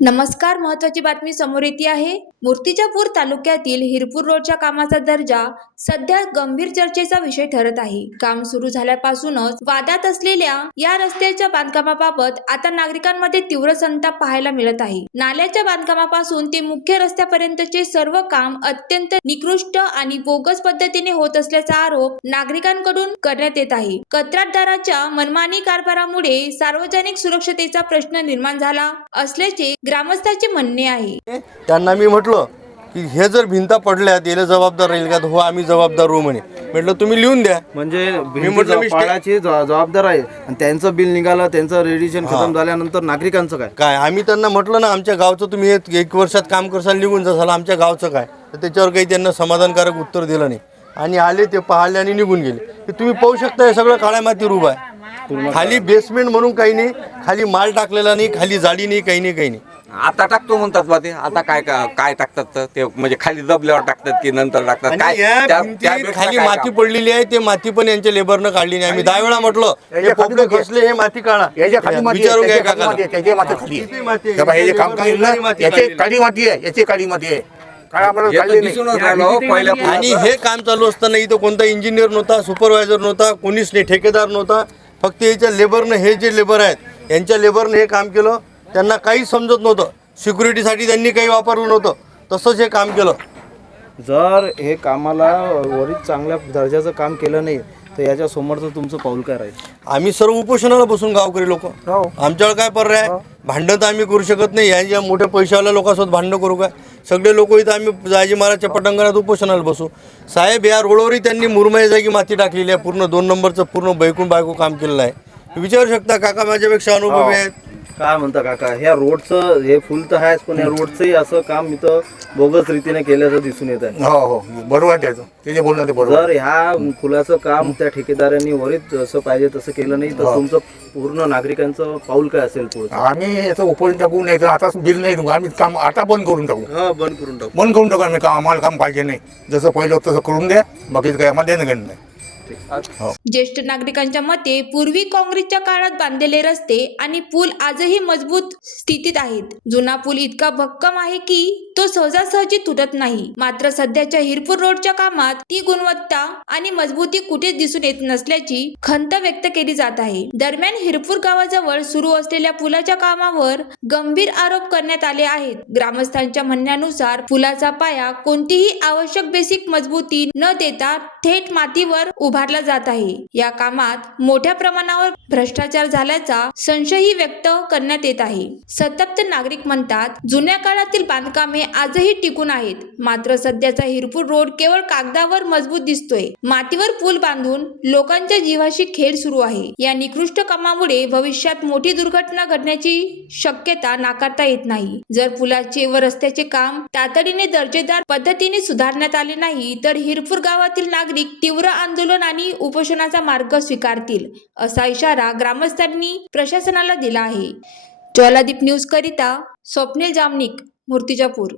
नमस्कार महत्वाची बातमी समोर येते आहे. मूर्तिजापूर तालुक्यातील हिरपूर रोडच्या कामाचा दर्जा सध्या गंभीर चर्चेचा विषय ठरत आहे. काम सुरू झाल्यापासूनच वादात असलेल्या या रस्त्याच्या बांधकामाबाबत आता नागरिकांमध्ये तीव्र संताप पाहायला मिळत आहे. नाल्याच्या बांधकामापासून ते मुख्य रस्त्यापर्यंतचे सर्व काम अत्यंत निकृष्ट आणि बोगस पद्धतीने होत असल्याचा आरोप नागरिकांकडून करण्यात येत आहे. कंत्राटदाराच्या मनमानी कारभारामुळे सार्वजनिक सुरक्षतेचा प्रश्न निर्माण झाला असल्याचे ग्रामस्थांचे म्हणणे आहे. त्यांना मी म्हटलं की हे जर भिंता पडल्या त्याला जबाबदार राहील का? तर हो आम्ही जबाबदार राहू म्हणे. म्हटलं तुम्ही लिहून द्या. म्हणजे म्हटलं पाडाची जबाबदार आहे. आणि त्यांचं बिल निघालं त्यांचं रेडिएशन खतम झाल्यानंतर नागरिकांचं काय? काय? आम्ही त्यांना म्हटलं ना आमच्या गावचं तुम्ही एक एक वर्षात काम करसाल निघून जासाल. आमच्या गावचं काय? तर त्याच्यावर काही त्यांना समाधानकारक उत्तर दिलं नाही. आणि आले ते पाहिले आणि निघून गेले. ते तुम्ही पाहू शकता हे सगळं काळ्या मातीवर उभं आहे. खाली बेसमेंट म्हणून काही नाही खाली माल टाकलेला नाही खाली जाडी नाही काही नाही काही नाही. आता टाकतो म्हणतात बा ते आता काय काय काय टाकतात तर ते म्हणजे खाली दबल्यावर टाकतात की नंतर टाकतात काय आणि या त्या- भिंतीत त्यापेक्षा खाली काय माती काम? पडलेली आहे ते माती पण यांच्या लेबरनं काढली नाही आम्ही दहा वेळा म्हटलं हे पोपडे खसले हे माती काढा याच्या खाली माती आहे, विचारून घ्या त्याच्याखाली काकाला. माती आहे, त्याच्या माती खाली किती आहे. माती आहे? तेव्हा हे जे काम ना लेबरने माती याची काढलेली. काळी माती आहे याची काळी माती आहे काय आम्हाला हे तर काढली नाही दिसूनच राहिलं हो, पहिल्या आणि हे काम चालू असताना इथं कोणता इंजिनियर नव्हता सुपरवायझर नव्हता कोणीच नाही ठेकेदार नव्हता फक्त याच्या लेबरनं हे जे लेबर आहेत यांच्या लेबरनं हे काम केलं त्यांना काहीच समजत नव्हतं. सिक्युरिटीसाठी त्यांनी काही वापरलं नव्हतं. तसंच हे काम केलं. जर हे कामाला वरील चांगल्या दर्जाचं काम केलं नाही तर याच्या समोरचं तुमचं पाऊल काय राहील? आम्ही सर्व उपोषणाला बसून गावकरी लोक. हो. आमच्यावर काय पर्याय? आहे? भांडण तर आम्ही करू शकत नाही. या ज्या मोठ्या पैशावाल्या लोकांसोबत भांडणं करू काय? सगळे लोक इथं आम्ही जायजी महाराजच्या पटांगणात उपोषणाला बसू. साहेब या रोडवरही त्यांनी मुरमाई जागी माती टाकलेली आहे. पूर्ण दोन नंबरचं पूर्ण बैकून बायकून काम केलेलं आहे. विचारू शकता काका माझ्यापेक्षा अनुभवी आहेत. काय म्हणता काका ह्या रोडचं हे फुल तर आहेच पण या रोडचंही असं काम इथं बोगस रीतीने केल्याचं दिसून येत आहे. हो हो. बरोबर आहे त्याचं. ते जे बोलणं ते बरोबर. जर ह्या फुलाचं काम त्या ठेकेदारांनी वरीच जसं पाहिजे तसं केलं नाही तर तुमचं पूर्ण नागरिकांचं पाऊल काय असेल पुढचं आम्ही याचं उपोषण टाकू नाही तर आता बिल नाही देऊ. आम्ही काम आता बंद करून टाकू. हा बंद करून टाकू. बंद करून टाकू आम्ही काम आम्हाला काम पाहिजे नाही. जसं पहिलं होतं तसं करून द्या. बाकीचं काही आम्हाला देणं घेणं नाही. ज्येष्ठ नागरिकांच्या मते पूर्वी काँग्रेसच्या काळात बांधलेले रस्ते आणि पूल आजही मजबूत स्थितीत आहेत. जुना पूल इतका भक्कम आहे की तो सहजासहजी तुटत नाही. मात्र सध्याच्या हिरपूर रोडच्या कामात ती गुणवत्ता आणि मजबूती कुठेच दिसून येत नसल्याची खंत व्यक्त केली जात आहे. दरम्यान हिरपूर गावाजवळ सुरू असलेल्या पुलाच्या कामावर गंभीर आरोप करण्यात आले आहेत. ग्रामस्थांच्या म्हणण्यानुसार पुलाचा पाया कोणतीही आवश्यक बेसिक मजबूती न देता थेट मातीवर उभारला जात आहे. या कामात मोठ्या प्रमाणावर भ्रष्टाचार झाल्याचा संशयही व्यक्त करण्यात येत आहे. संतप्त नागरिक म्हणतात जुन्या काळातील बांधकामे आजही टिकून आहेत. मात्र सध्याचा हिरपूर रोड केवळ कागदावर मजबूत दिसतोय. मातीवर पूल बांधून लोकांच्या जीवाशी खेळ सुरू आहे. या निकृष्ट कामामुळे भविष्यात मोठी दुर्घटना घडण्याची शक्यता नाकारता येत नाही. जर पुलाचे व रस्त्याचे काम तातडीने दर्जेदार पद्धतीने सुधारण्यात आले नाही तर हिरपूर गावातील नागरिक तीव्र आंदोलन आणि उपोषणाचा मार्ग स्वीकारतील असा इशारा ग्रामस्थांनी प्रशासनाला दिला आहे. ज्वालादीप न्यूज करिता स्वप्नील जामनिक मूर्तिजापूर.